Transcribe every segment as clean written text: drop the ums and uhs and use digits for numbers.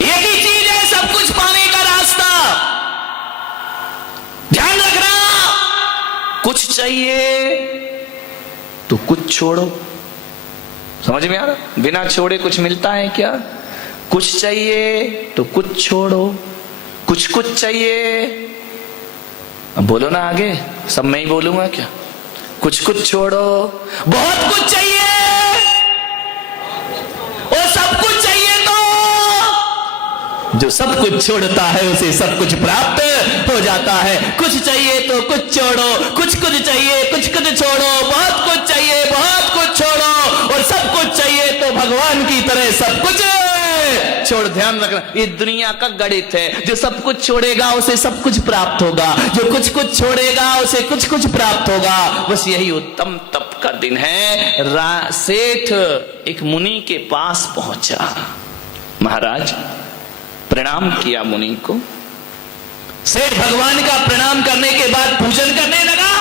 एक ही चीज है सब कुछ पाने का रास्ता। ध्यान रखना, कुछ चाहिए तो कुछ छोड़ो। समझ में आ रहा? बिना छोड़े कुछ मिलता है क्या? कुछ चाहिए तो कुछ छोड़ो। कुछ कुछ चाहिए, अब बोलो ना आगे, सब मैं ही बोलूंगा क्या? कुछ कुछ छोड़ो। बहुत कुछ चाहिए और सब कुछ चाहिए तो जो सब कुछ छोड़ता है उसे सब कुछ प्राप्त हो जाता है। कुछ चाहिए तो कुछ छोड़ो, कुछ कुछ चाहिए कुछ कुछ छोड़ो, बहुत कुछ चाहिए बहुत कुछ छोड़ो, और सब कुछ चाहिए तो भगवान की तरह सब कुछ छोड़। ध्यान रखना, ये दुनिया का गणित है। जो सब कुछ छोड़ेगा उसे सब कुछ प्राप्त होगा, जो कुछ कुछ छोड़ेगा उसे कुछ कुछ प्राप्त होगा। बस यही उत्तम तप का दिन है। सेठ एक मुनि के पास पहुंचा। महाराज प्रणाम किया मुनि को। सेठ भगवान का प्रणाम करने के बाद पूजन करने लगा।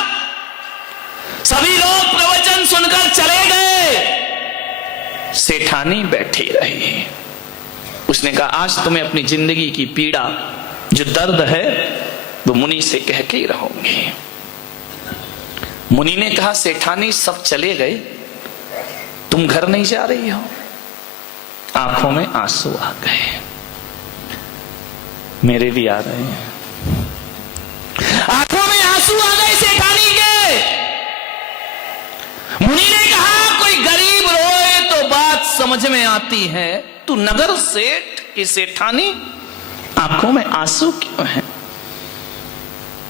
सभी लोग प्रवचन सुनकर चले गए। सेठानी बैठी रही। उसने कहा आज तुम्हें अपनी जिंदगी की पीड़ा जो दर्द है वो मुनि से कह के ही रहोगे। मुनि ने कहा सेठानी सब चले गए, तुम घर नहीं जा रही हो? आंखों में आंसू आ गए। मेरे भी आ रहे हैं। आंखों में आंसू आ गए सेठानी के। मुनि ने कहा कोई गरीब रोए तो बात समझ में आती है, तू नगर सेठ की सेठानी आंखों में आंसू क्यों है?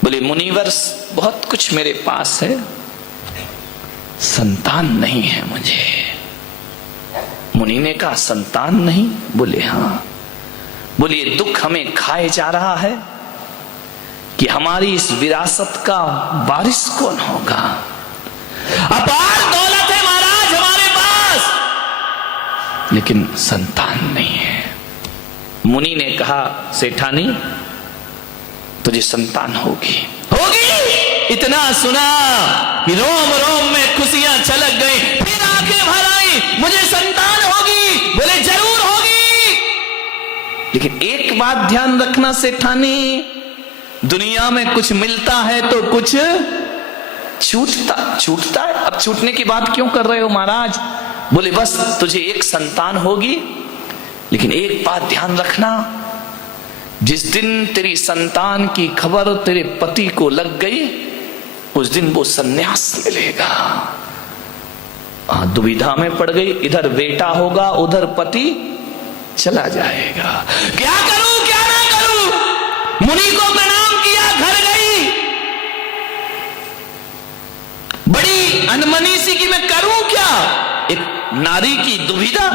बोले मुनिवर बहुत कुछ मेरे पास है, संतान नहीं है मुझे। मुनि ने कहा संतान नहीं? बोले हाँ। बोले ये दुख हमें खाए जा रहा है कि हमारी इस विरासत का वारिस कौन होगा? अपार दौलत है महाराज हमारे पास, लेकिन संतान नहीं है। मुनि ने कहा सेठानी तुझे संतान होगी। होगी इतना सुना कि रोम रोम में खुशियां छलक गई। फिर आंखें भर आई, मुझे संतान होगी। बोले जरूर होगी, लेकिन एक बात ध्यान रखना सेठानी, दुनिया में कुछ मिलता है तो कुछ छूटता है। अब छूटने की बात क्यों कर रहे हो महाराज? बोले बस तुझे एक संतान होगी, लेकिन एक बात ध्यान रखना, जिस दिन तेरी संतान की खबर तेरे पति को लग गई उस दिन वो संन्यास ले लेगा। दुविधा में पड़ गई, इधर बेटा होगा उधर पति चला जाएगा। क्या करूं क्या ना करूं? मुनि को प्रणाम किया, घर गई। बड़ी अनमनी सी कि मैं करूं क्या? एक नारी की दुविधा,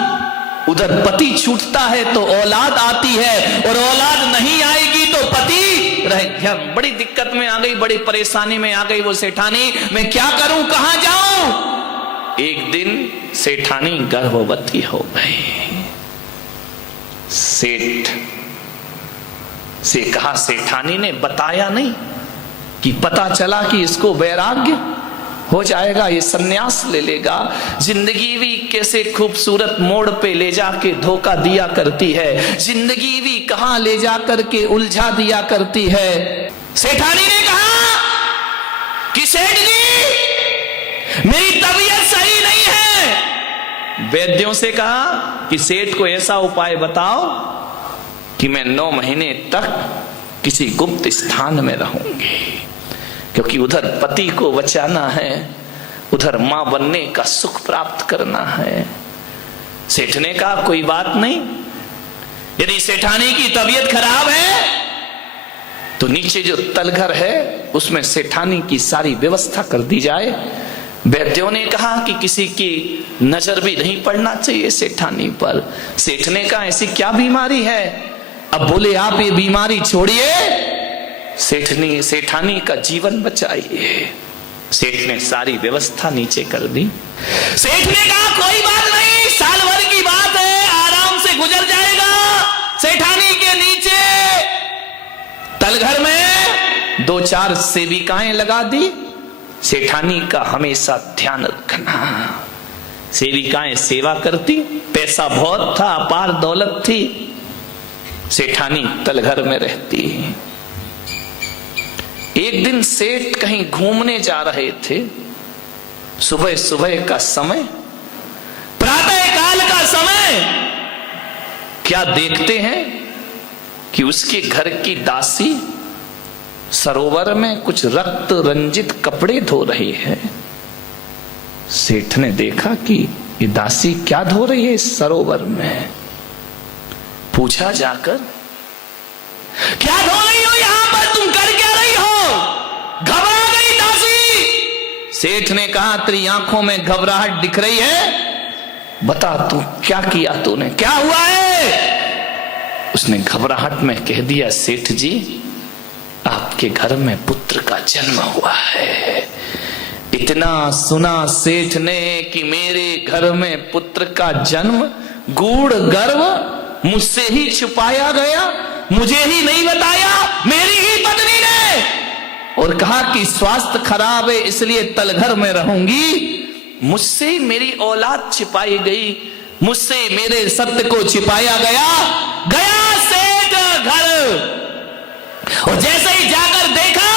उधर पति छूटता है तो औलाद आती है, और औलाद नहीं आएगी तो पति रहे। बड़ी दिक्कत में आ गई, बड़ी परेशानी में आ गई वो सेठानी। मैं क्या करूं, कहां जाऊं? एक दिन सेठानी गर्भवती हो गई। सेठ से कहा, सेठानी ने बताया नहीं कि पता चला कि इसको वैराग्य हो जाएगा, ये सन्यास ले लेगा। जिंदगी भी कैसे खूबसूरत मोड़ पे ले जाके धोखा दिया करती है, जिंदगी भी कहां ले जा करके उलझा दिया करती है। सेठानी ने कहा कि सेठ जी मेरी तबीयत सही नहीं है। वैद्यों से कहा कि सेठ को ऐसा उपाय बताओ कि मैं 9 महीने तक किसी गुप्त स्थान में रहूंगी, क्योंकि उधर पति को बचाना है, उधर मां बनने का सुख प्राप्त करना है। सेठ ने कहा कोई बात नहीं, यदि सेठानी की तबीयत खराब है तो नीचे जो तलघर है उसमें सेठानी की सारी व्यवस्था कर दी जाए। वैद्यों ने कहा कि किसी की नजर भी नहीं पड़ना चाहिए सेठानी पर। सेठ ने कहा ऐसी क्या बीमारी है? अब बोले आप ये बीमारी छोड़िए, सेठानी का जीवन बचाइए। सेठ ने सारी व्यवस्था नीचे कर दी। सेठ ने कहा कोई बात नहीं, साल भर की बात है, आराम से गुजर जाएगा। सेठानी के नीचे तलघर में 2-4 सेविकाएं लगा दी। सेठानी का हमेशा ध्यान रखना। सेविकाएं सेवा करती, पैसा बहुत था, अपार दौलत थी, सेठानी तलघर में रहती है। एक दिन सेठ कहीं घूमने जा रहे थे। सुबह सुबह का समय, प्रातः काल का समय, क्या देखते हैं कि उसके घर की दासी सरोवर में कुछ रक्त रंजित कपड़े धो रही है। सेठ ने देखा कि ये दासी क्या धो रही है इस सरोवर में। पूछा जाकर, क्या धो रही हो यहां पर, तुम कर क्या रही हो? घबरा गई दासी। सेठ ने कहा, तेरी आंखों में घबराहट दिख रही है, बता तू क्या किया तूने, क्या हुआ है? उसने घबराहट में कह दिया, सेठ जी आपके घर में पुत्र का जन्म हुआ है। इतना सुना सेठ ने कि मेरे घर में पुत्र का जन्म, गूढ़ गर्व मुझसे ही छुपाया गया, मुझे ही नहीं बताया, मेरी ही पत्नी ने, और कहा कि स्वास्थ्य खराब है इसलिए तलघर में रहूंगी। मुझसे मेरी औलाद छिपाई गई, मुझसे मेरे सत्य को छिपाया गया। गया सेठ घर, और जैसे ही जाकर देखा,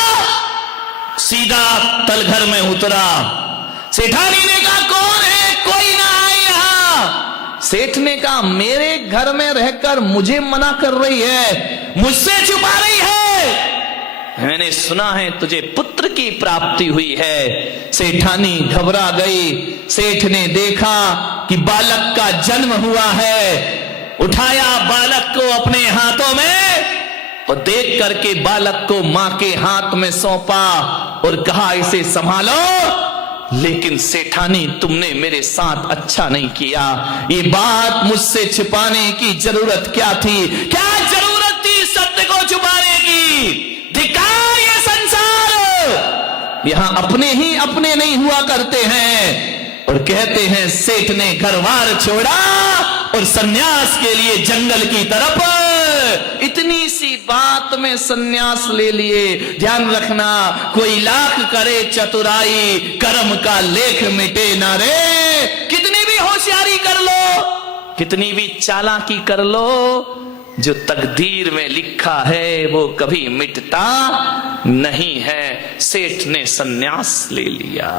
सीधा तलघर में उतरा। सेठानी ने कहा, कौन है, कोई ना आए यहां। सेठ ने कहा, मेरे घर में रहकर मुझे मना कर रही है, मुझसे छुपा रही है। मैंने सुना है तुझे पुत्र की प्राप्ति हुई है। सेठानी घबरा गई। सेठ ने देखा कि बालक का जन्म हुआ है। उठाया बालक को अपने हाथों में और देख करके बालक को मां के हाथ में सौंपा और कहा, इसे संभालो। लेकिन सेठानी, तुमने मेरे साथ अच्छा नहीं किया। ये बात मुझसे छिपाने की जरूरत क्या थी? क्या जरूरत थी सत्य को छुपाने की? धिक्कार ये संसार, यहां अपने ही अपने नहीं हुआ करते हैं। और कहते हैं, सेठ ने घरबार छोड़ा और सन्यास के लिए जंगल की तरफ। इतनी सी बात में सन्यास ले लिए। ध्यान रखना, कोई लाख करे चतुराई, कर्म का लेख मिटे ना रे। कितनी भी होशियारी कर लो, कितनी भी चालाकी कर लो, जो तकदीर में लिखा है वो कभी मिटता नहीं है। सेठ ने सन्यास ले लिया।